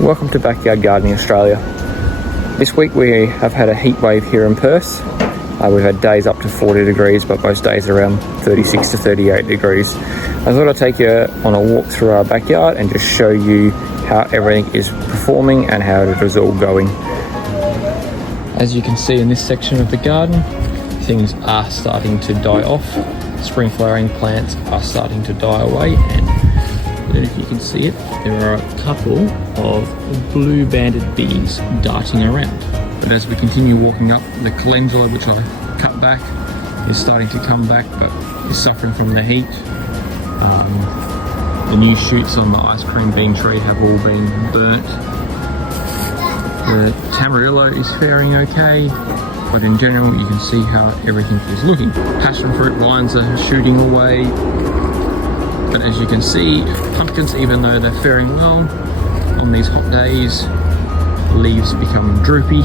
Welcome to Backyard Gardening Australia. This week we have had a heat wave here in Perth. We've had days up to 40 degrees, but most days around 36 to 38 degrees. I thought I'd take you on a walk through our backyard and just show you how everything is performing and how it is all going. As you can see in this section of the garden, things are starting to die off. Spring flowering plants are starting to die away, and I don't know if you can see it, there are a couple of blue banded bees darting around. But as we continue walking up, the calendula, which I cut back, is starting to come back but is suffering from the heat. The new shoots on the ice cream bean tree have all been burnt. The Tamarillo is faring okay, but in general you can see how everything is looking. Passion fruit vines are shooting away, but as you can see, pumpkins, even though they're faring well on these hot days, leaves becoming droopy.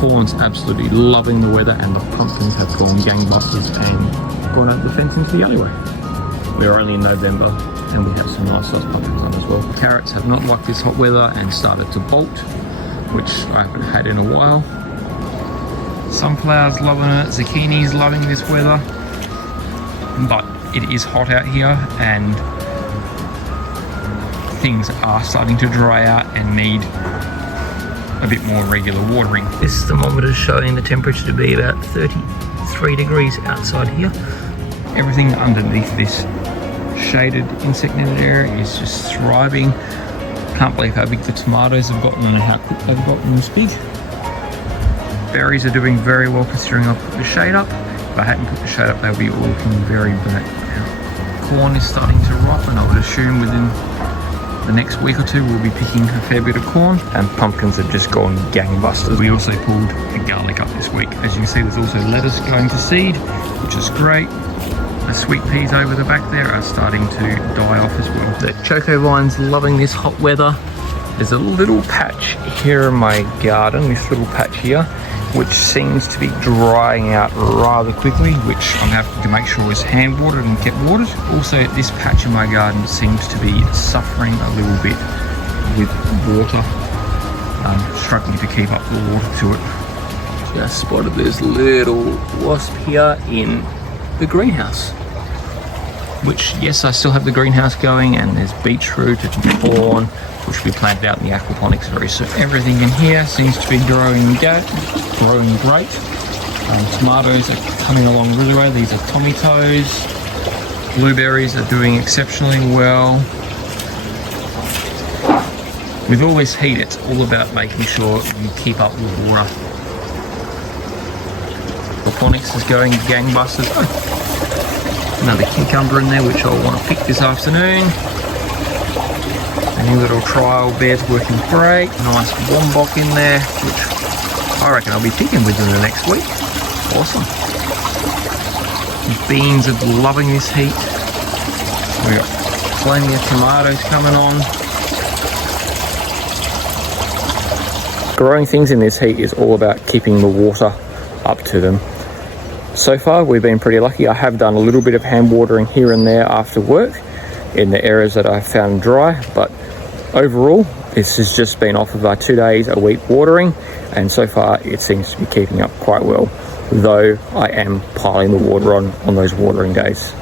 Corn's absolutely loving the weather, and the pumpkins have gone gangbusters and gone out the fence into the alleyway. We're only in November and we have some nice sized pumpkins on as well. Carrots have not liked this hot weather and started to bolt, which I haven't had in a while. Sunflowers loving it, zucchini's loving this weather, but it is hot out here and things are starting to dry out and need a bit more regular watering. This thermometer is showing the temperature to be about 33 degrees outside here. Everything underneath this shaded insect netted area is just thriving. Can't believe how big the tomatoes have gotten and how quick they've gotten this big. Berries are doing very well considering I've put the shade up. If I hadn't put the shade up, they'll be all looking very bad now. Corn is starting to ripen. I would assume within the next week or two we'll be picking a fair bit of corn, and pumpkins have just gone gangbusters. We also pulled the garlic up this week. As you can see, there's also lettuce going to seed, which is great. The sweet peas over the back there are starting to die off as well. The choco vine's loving this hot weather. There's a little patch here in my garden, this little patch here, which seems to be drying out rather quickly, which I'm having to make sure is hand watered and kept watered. Also, this patch in my garden seems to be suffering a little bit with water. I'm struggling to keep up the water to it. Just spotted this little wasp here in the greenhouse, which, yes, I still have the greenhouse going, and there's beetroot and corn, which will be planted out in the aquaponics very soon. Everything in here seems to be growing great. Tomatoes are coming along really well. These are tomatoes. Blueberries are doing exceptionally well. With all this heat, it's all about making sure you keep up with water. Aquaponics is going gangbusters. Another cucumber in there, which I'll want to pick this afternoon. A new little trial bed's working great. Nice wombok in there, which I reckon I'll be picking within the next week. Awesome. The beans are loving this heat. We've got plenty of tomatoes coming on. Growing things in this heat is all about keeping the water up to them. So far we've been pretty lucky. I have done a little bit of hand watering here and there after work in the areas that I found dry, but overall this has just been off of our 2 days a week watering, and so far it seems to be keeping up quite well, though I am piling the water on those watering days.